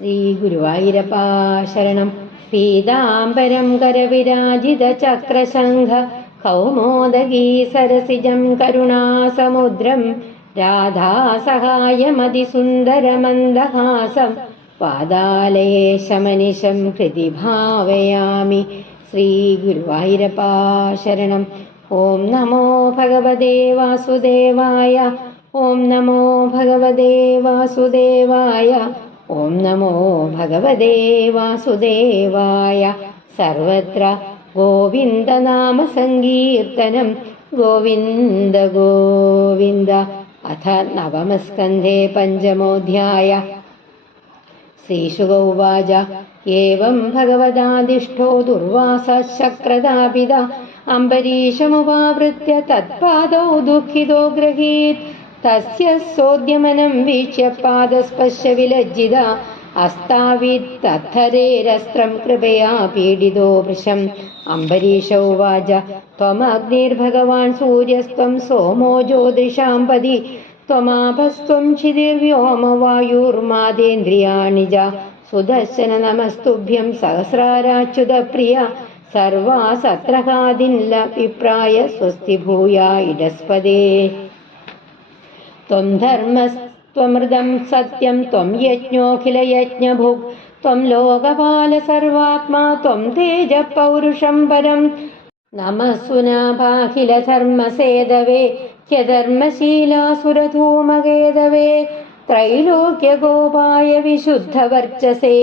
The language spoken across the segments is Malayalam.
ശ്രീഗുരുവായൂരപ്പാ ശരണം. പീതാംബരം കരവിരാജിതചക്രശംഖ കൗമോദഗീ സരസിജം കരുണാസമുദ്രം രാധാസഹായമതിസുന്ദരമന്ദഹാസം പാദാലയേശമനിശം ഹൃദി ഭാവയാമി. ശ്രീഗുരുവായൂരപ്പാ ശരണം. ഓം നമോ ഭഗവതേ വാസുദേവായ. ഓം നമോ ഭഗവതേ വാസുദേവായ. ഓം നമോ ഭഗവതേ വാസുദേവായ. സർവത്ര ഗോവിന്ദനാമ സങ്കീർത്തനം. ഗോവിന്ദ ഗോവിന്ദ. അഥ നവമസ്കന്ധേ പഞ്ചമോധ്യായ. ശ്രീശുക ഉവാച ഏവം ഭഗവതാദിഷ്ടോ ദുർവാസശക്രതാപിത അംബരീഷമുപാവൃത്യ തത്പാദൗ ദുഃഖിതോ ഗ്രഹീത്. തസ്യ സോദ്യമനം വീക്ഷ്യ പാദസ്പർശ വിലജ്ജിത അസ്താവിത് തദ്ധരേരസ്ത്രം കൃപയാ പീഡിതോ വൃശം. അംബരീഷ ഉവാച ത്വമഗ്നിർഭഗവാൻ സൂര്യസ്ത്വം സോമോ ജ്യോതിഷാംപതി ത്വമാപസ്ത്വം ക്ഷിതിർവ്യോമ വായുർമാദേന്ദ്രിയാണി ച. സുദർശന നമസ്തുഭ്യം സഹസ്രാരാച്യുത പ്രിയ സർവാസത്രഹാദില്ല വിപ്രായ സ്വസ്തി ഭൂയാ ഇഡസ്പദേ. ത്വം ധർമ്മസ്ത്വമൃതം സത്യം ത്വം യജ്ഞോഖിലയജ്ഞഭുക് ത്വം ലോകപാല സർവാത്മാ ത്വം തേജ പൗരുഷം പരം. നമസ്സുനാഭാഖിലധർമ്മസേതവേ ഹ്യധർമ്മശീലാസുരധൂമകേതവേ ത്രൈലോക്യഗോപായ വിശുദ്ധവർച്ചസേ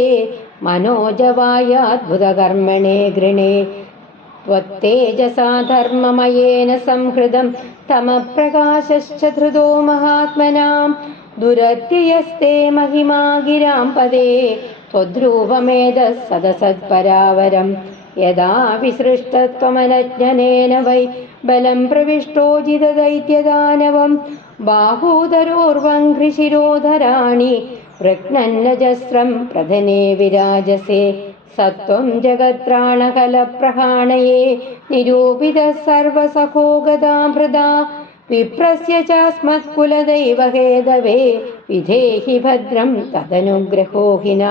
മനോജവായ അദ്ഭുതകർമ്മണേ ഗൃണേ. ത്വത്തേജസാ ധർമ്മമയേന സംഹൃതം തമപ്രകാശശ്ച ധൃതോ മഹാത്മനാം ദുരത്യയസ്തേ മഹിമാ ഗിരാം പദേ ത്വദ്രൂപമേധഃ സദസത്പരാവരം. യദാ വിസൃഷ്ടത്വമനജ്ഞനേന വൈ ബലം പ്രവിഷ്ടോജിതദൈത്യദാനവം ബാഹൂദരോർവംഘ്രിശിരോധരാണി വൃക്നന്നജസ്രം പ്രധനേ വിരാജസേ. സത്വം ജഗത്രാണകലപ്രഹാണയേ നിരൂപിതഃ സർവസഖോഗതാഭൃതാ വിപ്രസ്യ ചാസ്മത്കുലദൈവഹേതവേ വിധേഹി ഭദ്രം തദനുഗ്രഹോ ഹിന.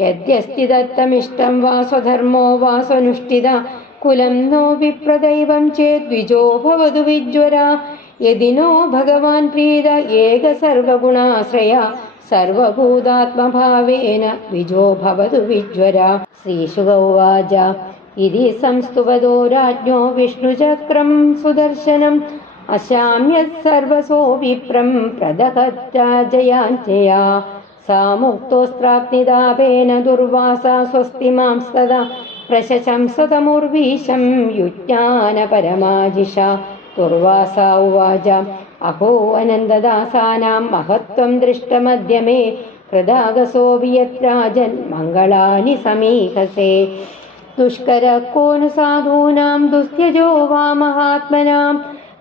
യദ്യസ്തി ദത്തമിഷ്ടം വാ സ്വധർമ്മോ വാ സ്വനുഷ്ഠിത കുലം നോ വിപ്രദൈവം ചേദ്വിജോ ഭവതു വിജ്വര. യദി നോ ഭഗവാൻ പ്രീത ഏക സർവഗുണാശ്രയ സർവഭൂതാത്മഭാവേന ദ്വിജോ ഭവതു വിജ്വര. ശ്രീശുക ഉവാച ഇതി സംസ്തുവദോ രാജ്ഞോ വിഷ്ണുചക്രം സുദർശനം അശാമ്യത് സർവസോ വിപ്രം പ്രദഹത്യാജയാഞ്ജയാ. സാ മുക്തോസ്ത്രാപ്നിതാപേന ദുർവാസാ സ്വസ്തി മാംസ്തദാ പ്രശംസതമുർവീശം യുജ്ഞാന പരമാജിഷ. ദുർവാസാ ഉവാച അഹോ അനന്തദാസാനാം മഹത്വം ദൃഷ്ടമദ്യ മേ ഹൃദാഗസോऽപി യത്രാജൻ മംഗളാനി സമീഹസേ. ദുഷ്കര കോനു സാധൂനാം ദുസ്ത്യജോ വാ മഹാത്മനാം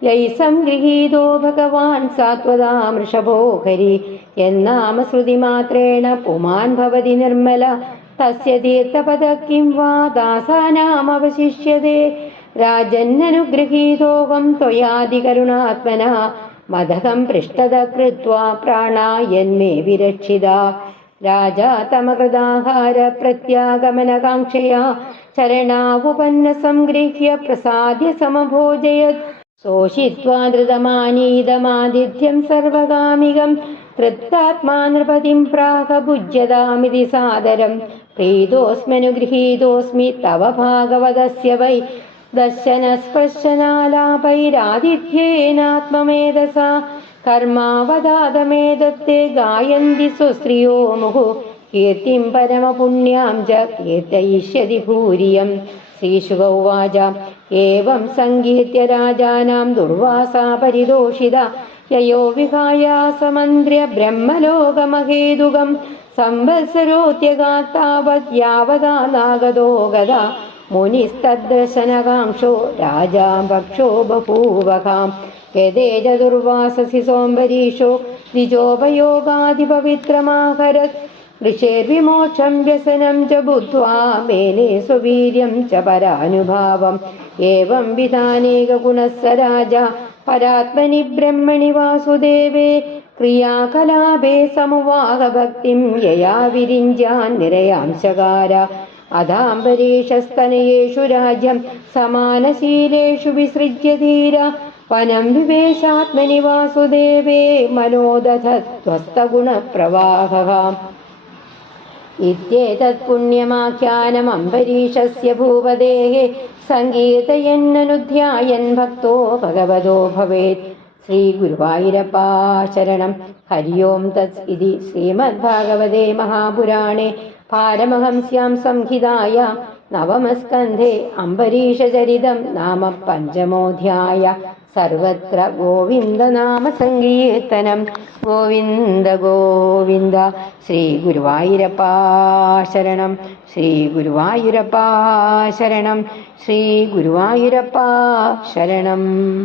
യൈ സംഗൃഹീതോ ഭഗവാൻ സാത്വതാം വൃഷഭോ ഹരി. യന്നാമശ്രുതിമാത്രേണ പുമാൻ ഭവതി നിർമ്മല തസ്യ തീർത്ഥപദ കിം വാ ദാസാനാമവശിഷ്യതേ. രാജന്നനുഗൃഹീതോഹം ത്വയാദികരുണാത്മനാ മദഹം പൃഷ്ഠത കൃത്വാ പ്രാണായന്മേ വിരക്ഷിത. രാജാ തമകൃതാഹാര പ്രത്യാഗമനകാംക്ഷയാ ചരണാവുപന്ന സംഗൃഹ്യ പ്രസാദ്യ സമഭോജയത്. ശോഷിത്വാ ധൃതമാനീതമാതിഥ്യം സർവകാമികം തൃപ്താത്മാ നൃപതിം പ്രാഹ ഭുജ്യതാമിതി സാദരം. പ്രീതോസ്മ്യനുഗൃഹീതോസ്മി തവ ഭാഗവതസ്യ വൈ ദർശനസ്പർശനാലാപൈരാതിഥ്യേനാത്മമേധസാ കർമാവതാതമേതത്തെ ഗായന്തി സ്വസ്ത്രിയോ മുഹു കീർത്തിം പരമപുണ്യാം ച കീർത്തയിഷ്യതി ഭൂരിയം. ശ്രീശുക ഉവാച ഏവം സങ്കീർത്യ രാജാനാം ദുർവാസാ പരിതോഷിത യയോ വിഹായാസമന്ത്ര്യ ബ്രഹ്മലോകമഹേതുകം സംവത്സരോത്യഗാത്താവത് യാവതാ നാഗതോ ഗദാ മുനിസ്തദ്ദർശനകാംക്ഷോ രാജാ ഭക്ഷോ ബഭൂവകാം. യതേജ ദുർവാസസി സോംബരീഷോ ദ്വിജോപയോഗാദിപവിത്രമാഹരത് ഋഷേർവിമോക്ഷം വ്യസനം ച ബുദ്ധ്വാ മേനെ സ്വവീര്യം ച പരാനുഭാവം. ഏവം വിധാനേക ഗുണസ്സ രാജ പരാത്മനി ബ്രഹ്മണി വാസുദേവേ ക്രിയാകലാപേ സമുവാഹഭക്തിം യയാ വിരിഞ്ചാൻ നിരയാംശകാര അഥാംബരീഷസ്തനയേഷു രാജ്യം സമാനശീലേഷു വിസൃജ്യ ധീര വനം വിവേശാത്മനി വാസുദേവേ മനോദധസ്ത്വസ്തഗുണപ്രവാഹഃ ഇത്യേതത് പുണ്യമാഖ്യാനമംബരീഷസ്യ ഭൂപതേഃ സങ്കീർത്തയന്നനുധ്യായൻ ഭക്തോ ഭഗവതോ ഭവേത്. ശ്രീ ഗുരുവായൂരപ്പാ ശരണം. ഹരി ഓം തത് ഇതി ശ്രീമദ്ഭാഗവതേ മഹാപുരാണേ പാരമഹംസ്യാം സംഹിതായാം നവമസ്കന്ധേ അംബരീഷചരിതം നാമ പഞ്ചമോധ്യായ. സർവത്ര ഗോവിന്ദനാമ സങ്കീർത്തനം. ഗോവിന്ദ ഗോവിന്ദ. ശ്രീ ഗുരുവായൂരപ്പാ ശരണം. ശ്രീ ഗുരുവായൂരപ്പാ ശരണം. ശ്രീ ഗുരുവായൂരപ്പാ ശരണം.